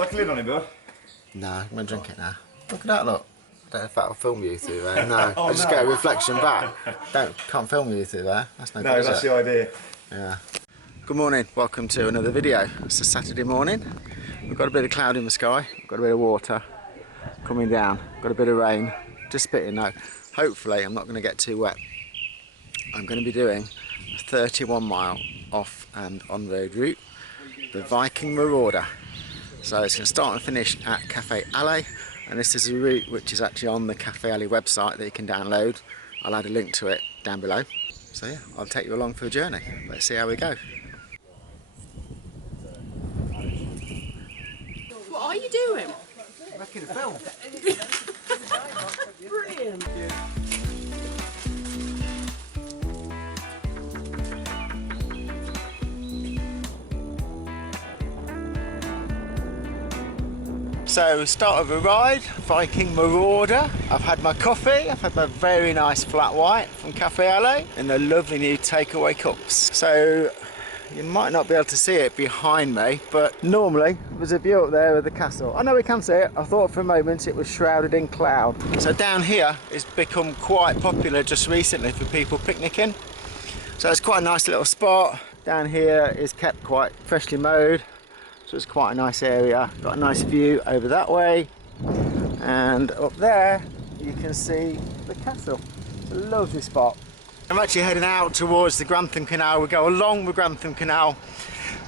like a lid on it, bud? No, I'm going to drink it now. Look at that, look. I don't know if that'll film you through there. No, I just get a reflection back. Can't film you through there. That's no good. No, that's the idea. Yeah. Good morning, welcome to another video. It's a Saturday morning. We've got a bit of cloud in the sky, we've got a bit of water coming down, got a bit of rain, just spitting now. Hopefully I'm not going to get too wet. I'm going to be doing a 31 mile off and on-road route, the Viking Marauder. So it's going to start and finish at Cafe Allez, and this is a route which is actually on the Cafe Allez website that you can download. I'll add a link to it down below. So yeah, I'll take you along for a journey. Let's see how we go. What are you doing? Making a film. Brilliant. So, start of a ride, Viking Marauder. I've had my coffee, I've had my very nice flat white from Cafe Allez in the lovely new takeaway cups. So, you might not be able to see it behind me, but normally there's a view up there of the castle. I know we can see it, I thought for a moment it was shrouded in cloud. So down here it's become quite popular just recently for people picnicking. So it's quite a nice little spot. Down here is kept quite freshly mowed. So it's quite a nice area, got a nice view over that way, and up there you can see the castle. It's a lovely spot. I'm actually heading out towards the Grantham Canal. We go along the Grantham Canal,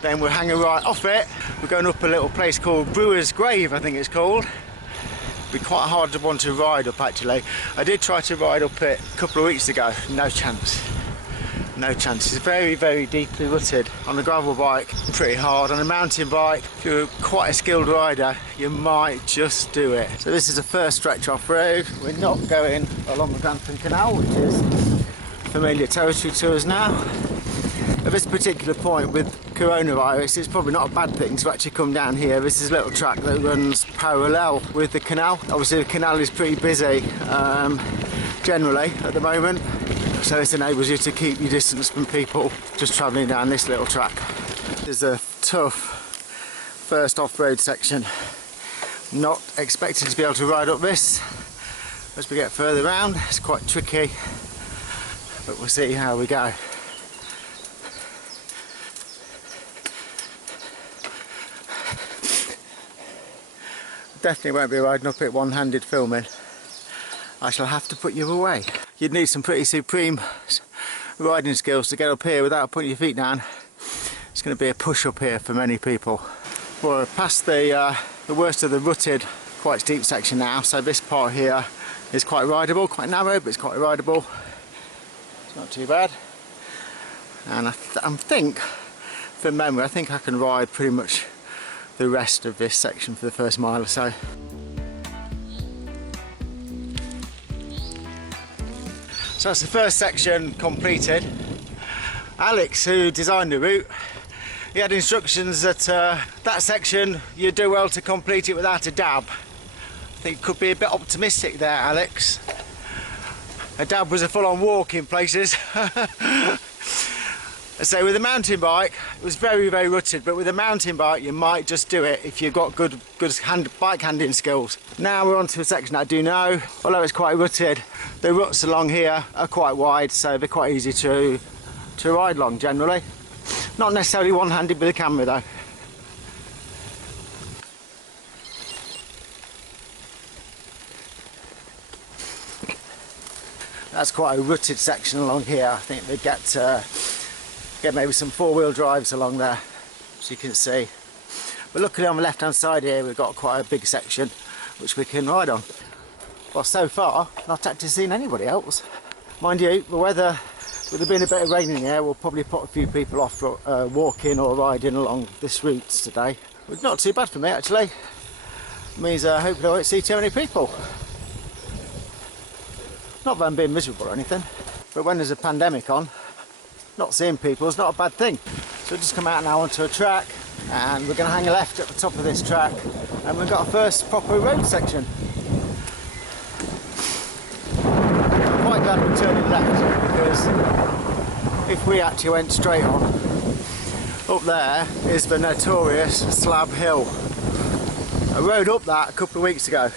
then we're hanging right off it. We're going up a little place called Brewer's Grave, I think it's called. It'd be quite hard to want to ride up actually. I did try to ride up it a couple of weeks ago, no chance. No chance. It's very, very deeply rutted. On a gravel bike, pretty hard. On a mountain bike, if you're quite a skilled rider, you might just do it. So this is the first stretch off-road. We're not going along the Grantham Canal, which is familiar territory to us now. At this particular point with coronavirus, it's probably not a bad thing to actually come down here. This is a little track that runs parallel with the canal. Obviously the canal is pretty busy generally at the moment. So this enables you to keep your distance from people just travelling down this little track. There's a tough first off-road section. Not expecting to be able to ride up this as we get further round. It's quite tricky, but we'll see how we go. Definitely won't be riding up it one-handed filming. I shall have to put you away. You'd need some pretty supreme riding skills to get up here without putting your feet down. It's going to be a push up here for many people. We're past the worst of the rutted, quite steep section now, so this part here is quite rideable, quite narrow, but it's quite rideable. It's not too bad. And I think, from memory, I think I can ride pretty much the rest of this section for the first mile or so. So that's the first section completed. Alex, who designed the route, he had instructions that that section you'd do well to complete it without a dab. I think it could be a bit optimistic there, Alex. A dab was a full-on walk in places. So with a mountain bike, it was very, very rutted, but with a mountain bike you might just do it if you've got good bike handling skills. Now we're on to a section I do know. Although it's quite rutted, the ruts along here are quite wide, so they're quite easy to ride along generally. Not necessarily one-handed with a camera though. That's quite a rutted section along here. I think they get maybe some four-wheel drives along there, as you can see. But luckily on the left-hand side here we've got quite a big section which we can ride on. Well, so far not actually seen anybody else. Mind you, the weather, with there being a bit of rain in the air, will probably put a few people off walking or riding along this route today. But not too bad for me actually. It means hopefully I won't see too many people. Not that I'm being miserable or anything, but when there's a pandemic on, not seeing people is not a bad thing. So we've just come out now onto a track, and we're going to hang a left at the top of this track, and we've got our first proper road section. I'm quite glad we're turning left, because if we actually went straight on, up there is the notorious Slab Hill. I rode up that a couple of weeks ago.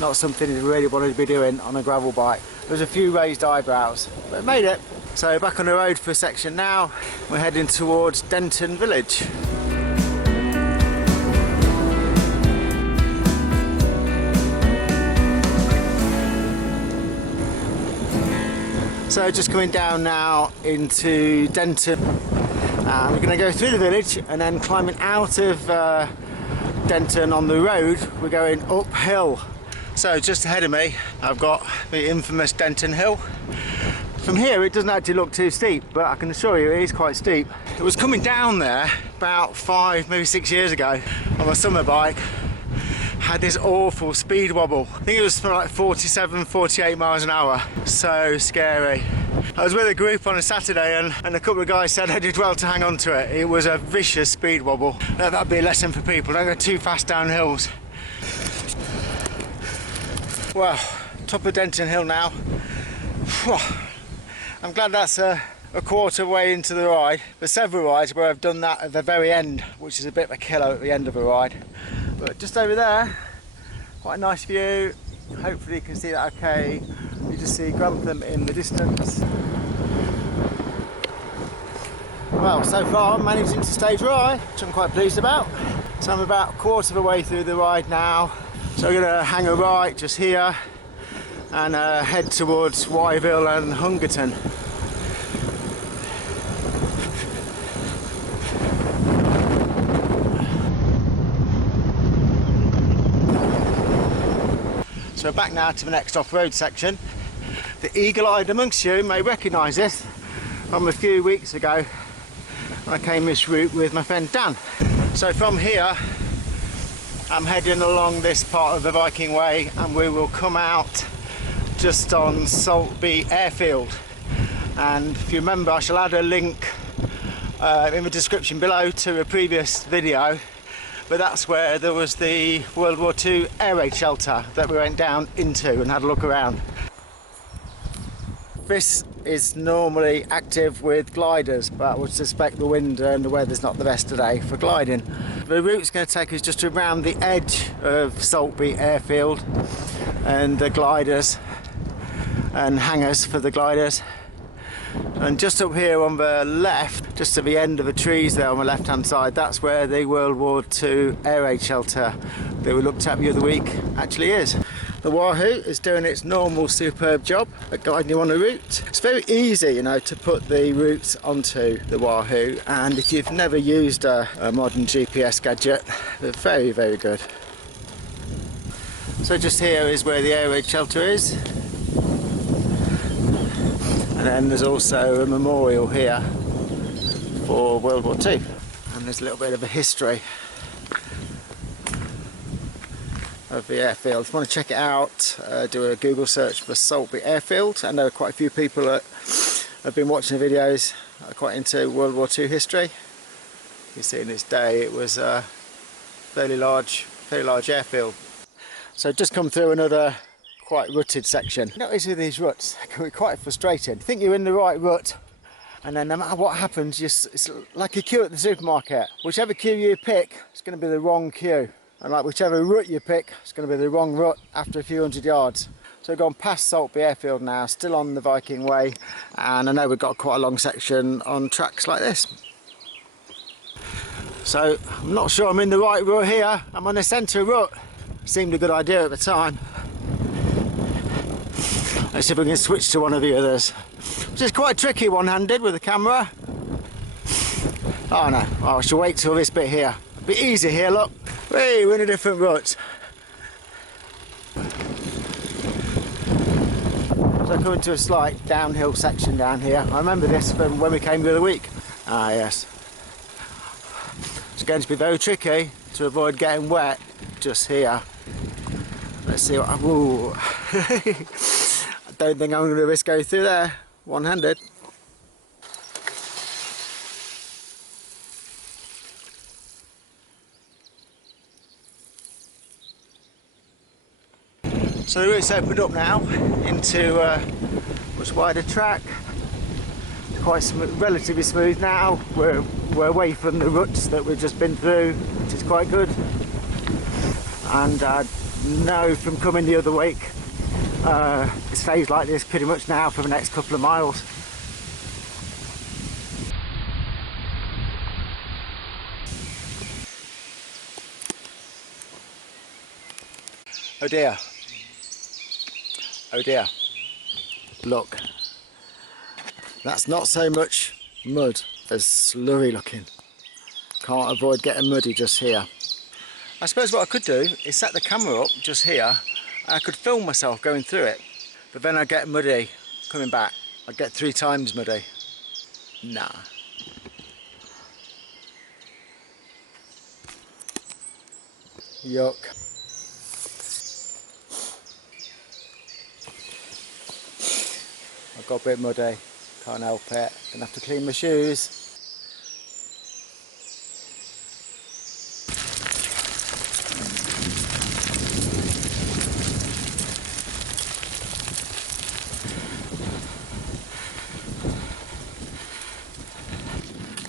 Not something I really wanted to be doing on a gravel bike. There's a few raised eyebrows, but it made it. So back on the road for a section now. We're heading towards Denton village. So just coming down now into Denton. We're going to go through the village and then climbing out of Denton on the road, we're going uphill. So just ahead of me, I've got the infamous Denton Hill. From here, it doesn't actually look too steep, but I can assure you it is quite steep. It was coming down there about 5, maybe 6 years ago on a summer bike. Had this awful speed wobble. I think it was for like 47, 48 miles an hour. So scary. I was with a group on a Saturday and a couple of guys said I did well to hang on to it. It was a vicious speed wobble. That'd be a lesson for people. Don't go too fast down hills. Well, top of Denton Hill now. I'm glad that's a quarter way into the ride. There's several rides where I've done that at the very end, which is a bit of a killer at the end of a ride. But just over there, quite a nice view. Hopefully you can see that okay. You just see Grantham in the distance. Well, so far I'm managing to stay dry, which I'm quite pleased about. So I'm about a quarter of the way through the ride now. So I'm going to hang a right just here and head towards Wyville and Hungerton. So we're back now to the next off-road section. The eagle-eyed amongst you may recognise this from a few weeks ago when I came this route with my friend Dan. So from here I'm heading along this part of the Viking Way and we will come out just on Saltby Airfield. And if you remember, I shall add a link in the description below to a previous video. But that's where there was the World War II air raid shelter that we went down into and had a look around. This is normally active with gliders, but I would suspect the wind and the weather's not the best today for gliding. The route's going to take us just around the edge of Saltby Airfield and the gliders and hangars for the gliders. And just up here on the left, just to the end of the trees there on the left hand side, that's where the World War II air raid shelter that we looked at the other week actually is. The Wahoo is doing its normal superb job at guiding you on a route. It's very easy, you know, to put the routes onto the Wahoo, and if you've never used a modern GPS gadget, they're very, very good. So just here is where the air raid shelter is. And then there's also a memorial here for World War II. And there's a little bit of a history of the airfield. If you want to check it out, do a Google search for Saltby Airfield. I know quite a few people that have been watching the videos are quite into World War II history. You see in this day it was a fairly large airfield. So just come through another quite rutted section. Notice with these ruts, they can be quite frustrating. You think you're in the right rut, and then no matter what happens, it's like a queue at the supermarket. Whichever queue you pick, it's going to be the wrong queue. And like whichever route you pick, it's going to be the wrong rut after a few hundred yards. So we've gone past Saltby Airfield now, still on the Viking Way, and I know we've got quite a long section on tracks like this. So I'm not sure I'm in the right rut here. I'm on the centre rut. Seemed a good idea at the time. Let's see if we can switch to one of the others, which is quite tricky one-handed with the camera. Oh no, I shall wait till this bit here. A bit easy here, look. Hey, we're in a different rut. So coming to a slight downhill section down here. I remember this from when we came the other week. Ah yes. It's going to be very tricky to avoid getting wet just here. Let's see what... Ooh. I don't think I'm going to risk going through there one-handed. So the route's opened up now into a much wider track. Quite relatively smooth now. We're away from the ruts that we've just been through, which is quite good. and I know from coming the other week it stays like this pretty much now for the next couple of miles. Oh dear, oh dear, look, that's not so much mud as slurry looking. Can't avoid getting muddy just here. I suppose what I could do is set the camera up just here and I could film myself going through it, but then I'd get muddy coming back. I'd get 3 times muddy. Nah. Yuck. I got a bit muddy, can't help it. Gonna have to clean my shoes.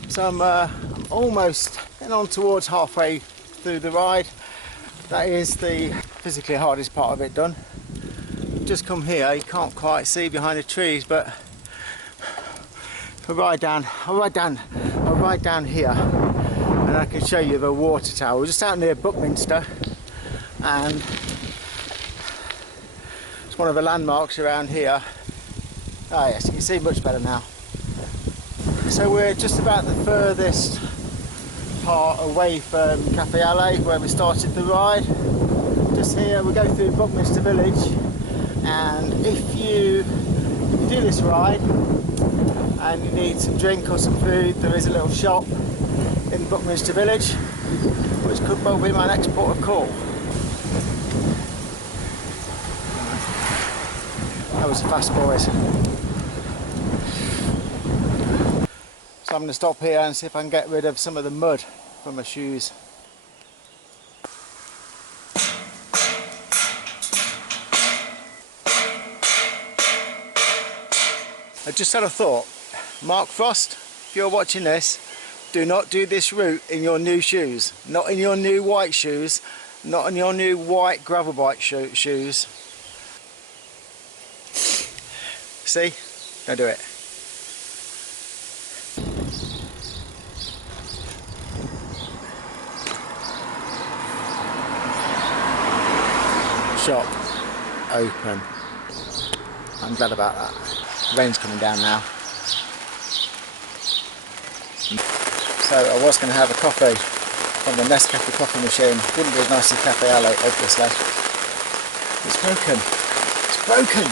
So I'm almost getting on towards halfway through the ride. That is the physically hardest part of it done. Just come here, you can't quite see behind the trees, but I'll ride down here and I can show you the water tower. We're just out near Buckminster and it's one of the landmarks around here. Ah yes, you can see much better now. So we're just about the furthest part away from Cafe Allez where we started the ride. Just here we go through Buckminster village, and if you do this ride and you need some drink or some food, there is a little shop in Buckminster village which could well be my next port of call. That was fast, boys. So I'm going to stop here and see if I can get rid of some of the mud from my shoes. I just had a thought. Mark Frost, if you're watching this, do not do this route in your new shoes. Not in your new white shoes, not in your new white gravel bike shoes. See? Don't do it. Shop open. I'm glad about that. Rain's coming down now. So I was going to have a coffee from the Nescafe coffee machine. Wouldn't be as nice as Cafe Allez, obviously. It's broken. It's broken.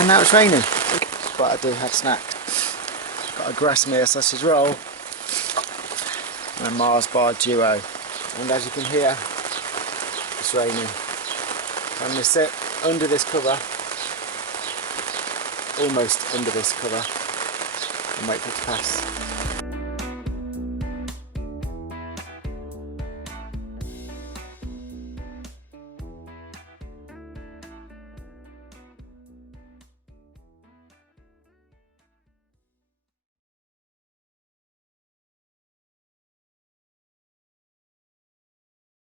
And now it's raining. But I do have snack. Got a Grasmere sausage roll and a Mars bar duo. And as you can hear, it's raining. I'm going to sit under this cover, almost under this cover, and wait for it to pass.